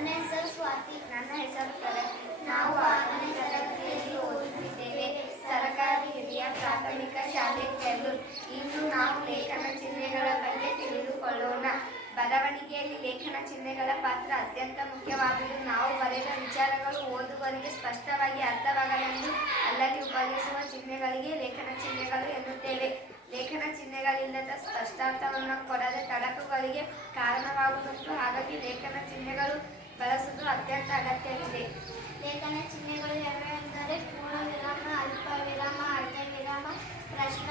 ನನ್ನ ಹೆಸರು ಸ್ವಾತಿ, ನನ್ನ ಹೆಸರು ಸರತಿ ನಾವು ಆರನೇ ತರಗತಿಯಲ್ಲಿ ಓದುತ್ತಿದ್ದೇವೆ. ಸರ್ಕಾರಿ ಹಿರಿಯ ಪ್ರಾಥಮಿಕ ಶಾಲೆ ಕೇಂದ್ರ ಇಂದು ನಾವು ಲೇಖನ ಚಿಹ್ನೆಗಳ ಬಗ್ಗೆ ತಿಳಿದುಕೊಳ್ಳೋಣ. ಬರವಣಿಗೆಯಲ್ಲಿ ಲೇಖನ ಚಿಹ್ನೆಗಳ ಪಾತ್ರ ಅತ್ಯಂತ ಮುಖ್ಯವಾದುದು. ನಾವು ಬರೆದ ವಿಚಾರಗಳು ಓದುವರಿಗೆ ಸ್ಪಷ್ಟವಾಗಿ ಅರ್ಥವಾಗಲೆಂದು ಅಲ್ಲಲ್ಲಿ ಉಪಯೋಗಿಸುವ ಚಿಹ್ನೆಗಳಿಗೆ ಲೇಖನ ಚಿಹ್ನೆಗಳು ಎನ್ನುತ್ತೇವೆ. ಲೇಖನ ಚಿಹ್ನೆಗಳಿಲ್ಲದ ಸ್ಪಷ್ಟಾರ್ಥವನ್ನು ಕೊಡದೆ ತಡಕುಗಳಿಗೆ ಕಾರಣವಾಗುವುದಂಟು ಹಾಗಾಗಿ ಲೇಖನ ಚಿಹ್ನೆಗಳು ಬಳಸುವುದು ಅತ್ಯಂತ ಅಗತ್ಯವಿದೆ. ಲೇಖನ ಚಿಹ್ನೆಗಳು ಯಾವ್ಯಾವೆಂದರೆ ಪೂರ್ಣ ವಿರಾಮ ಅಲ್ಪ ವಿರಾಮ ಅರ್ಧ ವಿರಾಮ ಪ್ರಶ್ನ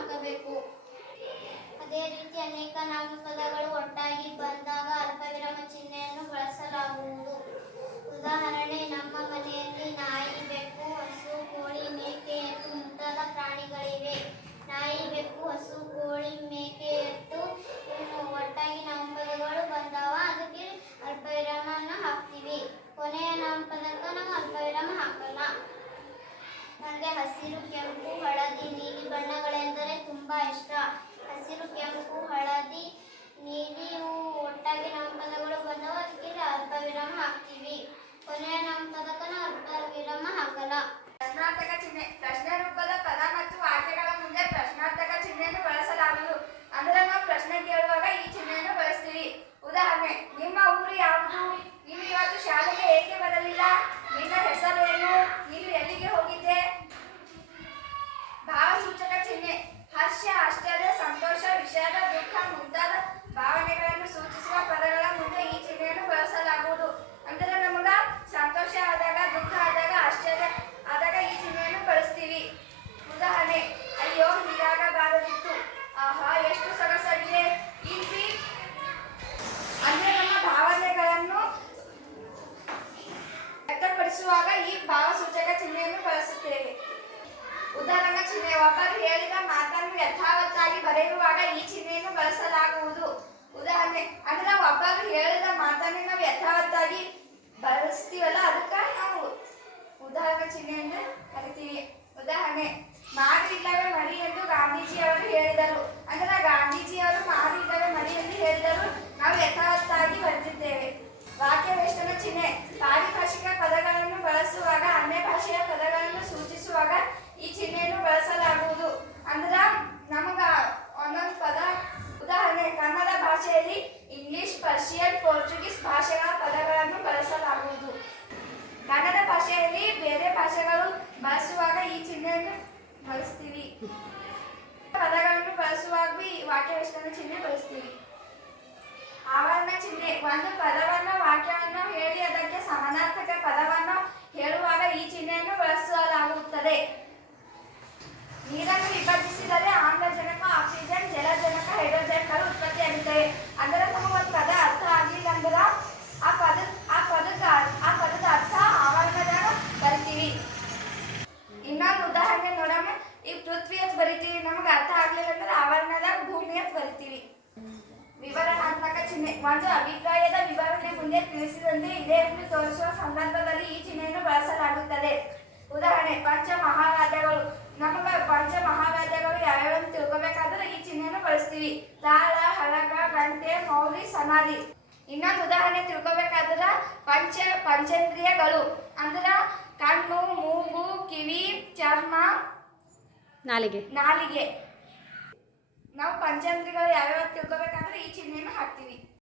ಆಗಬೇಕು ಅದೇ ರೀತಿ ಅನೇಕ ನಾಮಪದಗಳು ಒಟ್ಟಾಗಿ ಬಂದಾಗ ಅಲ್ಪವಿರಾಮ ಚಿಹ್ನೆಯನ್ನು ಬಳಸಲಾಗುವುದು. ಹರ್ಷ ಆಶ್ಚರ್ಯ, ಸಂತೋಷ, ವಿಷಾದ, ದುಃಖ ಮುಂತಾದ ಭಾವನೆಗಳನ್ನು ಸೂಚಿಸುವ ಪದಗಳ ಮುಂದೆ ಈ ಚಿಹ್ನೆಯನ್ನು ಬಳಸಲಾಗುವುದು. ಅಂದರೆ ನಮಗ ಸಂತೋಷ ಆದಾಗ, ದುಃಖ ಆದಾಗ, ಆಶ್ಚರ್ಯ ಆದಾಗ ಈ ಚಿಹ್ನೆಯನ್ನು ಬಳಸ್ತೀವಿ. ಉದಾಹರಣೆ, ಅಯ್ಯೋ ಹೀಗಾಗಬಾರದಿತ್ತು ಆಹಾ, ಎಷ್ಟು ಸೊಗಸಾಗಿದೆ. ಇಲ್ಲಿ ಅಂದ್ರೆ ನಮ್ಮ ಭಾವನೆಗಳನ್ನು ವ್ಯಕ್ತಪಡಿಸುವಾಗ ಈ ಭಾವಸೂಚಕ ಚಿಹ್ನೆಯನ್ನು ಬಳಸುತ್ತೇವೆ. ಉದಾಹರಣೆ ಚಿಹ್ನೆ, ಒಬ್ಬರು ಹೇಳಿದ ಮಾತನ್ನು ಯಥಾವತ್ತಾಗಿ ಬರೆಯುವಾಗ ಈ ಚಿಹ್ನೆಯನ್ನು ಬಳಸಲಾಗುವುದು. ಉದಾಹರಣೆ, ಅಂದ್ರೆ ಒಬ್ಬರು ಹೇಳಿದ ಮಾತನ್ನು ನಾವು ಯಥಾವತ್ತಾಗಿ ಭಾಷೆಯಲ್ಲಿ ಇಂಗ್ಲಿಷ್, ಪರ್ಷಿಯನ್, ಪೋರ್ಚುಗೀಸ್ ಭಾಷೆಗಳ ಪದಗಳನ್ನು ಬಳಸಲಾಗುವುದು. ಕನ್ನಡ ಭಾಷೆಯಲ್ಲಿ ಬೇರೆ ಭಾಷೆಗಳು ಬಳಸುವಾಗ ಈ ಚಿಹ್ನೆಯನ್ನು ಬಳಸ್ತೀವಿ. ಪದಗಳನ್ನು ಬಳಸುವಾಗ ಬಿ ಚಿಹ್ನೆ ಬಳಸ್ತೀವಿ. ಆವರಣ ಚಿಹ್ನೆ, ಒಂದು ಪದವನ್ನು, ವಾಕ್ಯವನ್ನು ಹೇಳಿ ಅದಕ್ಕೆ ಸಮಾನಾರ್ಥಕ ಪದವನ್ನು ಹೇಳುವಾಗ ಈ ಚಿಹ್ನೆಯನ್ನು ಬಳಸಲಾಗುತ್ತದೆ. ಒಂದು ಅಭಿಪ್ರಾಯದ ವಿವರಣೆ ಮುಂದೆ ತಿಳಿಸಿದಂತೆ ಇದೆ ಎಂದು ತೋರಿಸುವ ಸಂದರ್ಭದಲ್ಲಿ ಈ ಚಿಹ್ನೆಯನ್ನು ಬಳಸಲಾಗುತ್ತದೆ. ಉದಾಹರಣೆ ಪಂಚ ಮಹಾವಾದ್ಯಗಳು ನಮಗೆ ಪಂಚ ಮಹಾವಾದ್ಯಗಳು ಯಾವ್ಯಾವ ಅಂತ ತಿಳ್ಕೊಬೇಕಾದ್ರೆ ಈ ಚಿಹ್ನೆಯನ್ನು ಬಳಸ್ತೀವಿ. ತಾಳ ಹಳಗ ಗಂಟೆ ಮೌಲಿ ಸನಾದಿ ಇನ್ನೊಂದು ಉದಾಹರಣೆ ತಿಳ್ಕೊಬೇಕಾದ್ರೆ ಪಂಚ ಪಂಚೇಂದ್ರಿಯಗಳು. ಅಂದ್ರೆ ಕಣ್ಣು ಮೂಗು ಕಿವಿ ಚರ್ಮ ನಾಲಿಗೆ. ನಾಲಿಗೆ. ನಾವು ಪಂಚೇಂದ್ರಿಯಗಳು ಯಾವ್ಯಾವ ತಿಳ್ಕೊಬೇಕಂದ್ರೆ ಈ ಚಿಹ್ನೆಯನ್ನು ಹಾಕ್ತೀವಿ.